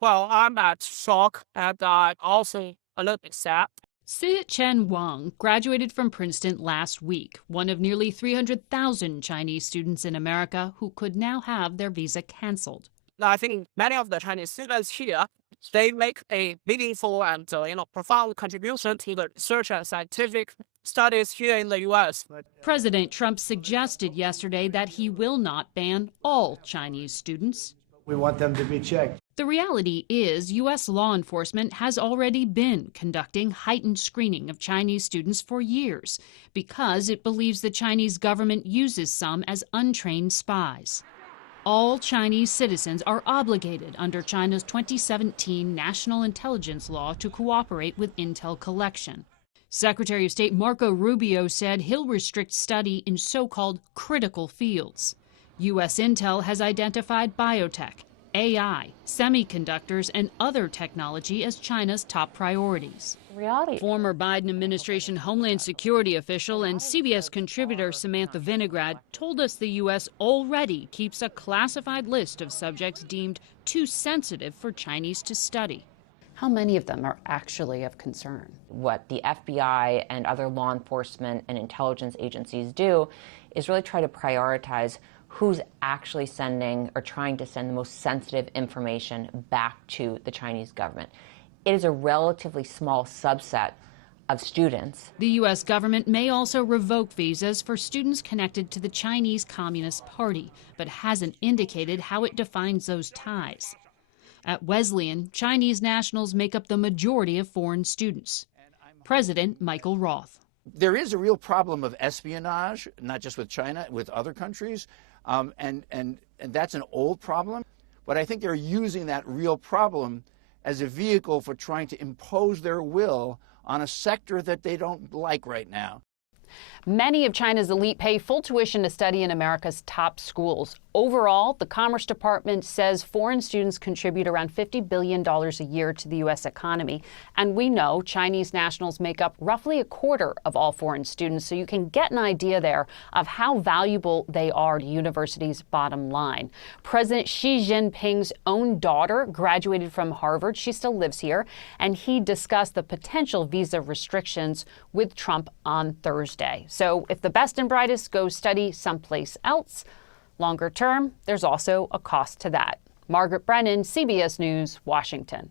Well, I'm at shock and also a little bit sad. Si-Chen Wang graduated from Princeton last week, one of nearly 300,000 Chinese students in America who could now have their visa canceled. I think many of the Chinese students here, they make a meaningful and profound contribution to the research and scientific studies here in the U.S. President Trump suggested yesterday that he will not ban all Chinese students. We want them to be checked. The reality is, U.S. law enforcement has already been conducting heightened screening of Chinese students for years because it believes the Chinese government uses some as untrained spies. All Chinese citizens are obligated under China's 2017 national intelligence law to cooperate with intel collection. Secretary of State Marco Rubio said he'll restrict study in so-called critical fields. U.S. intel has identified biotech, AI, semiconductors, and other technology as China's top priorities. Former Biden administration Homeland Security official and CBS contributor Samantha Vinograd told us the U.S. already keeps a classified list of subjects deemed too sensitive for Chinese to study. How many of them are actually of concern? What the FBI and other law enforcement and intelligence agencies do is really try to prioritize who's actually sending or trying to send the most sensitive information back to the Chinese government. It is a relatively small subset of students. The U.S. government may also revoke visas for students connected to the Chinese Communist Party, but hasn't indicated how it defines those ties. At Wesleyan, Chinese nationals make up the majority of foreign students. President Michael Roth. There is a real problem of espionage, not just with China, with other countries, and that's an old problem. But I think they're using that real problem as a vehicle for trying to impose their will on a sector that they don't like right now. Many of China's elite pay full tuition to study in America's top schools. Overall, the Commerce Department says foreign students contribute around $50 billion a year to the U.S. economy. And we know Chinese nationals make up roughly a quarter of all foreign students, so you can get an idea there of how valuable they are to universities' bottom line. President Xi Jinping's own daughter graduated from Harvard. She still lives here, and he discussed the potential visa restrictions with Trump on Thursday. So if the best and brightest go study someplace else, longer term, there's also a cost to that. Margaret Brennan, CBS News, Washington.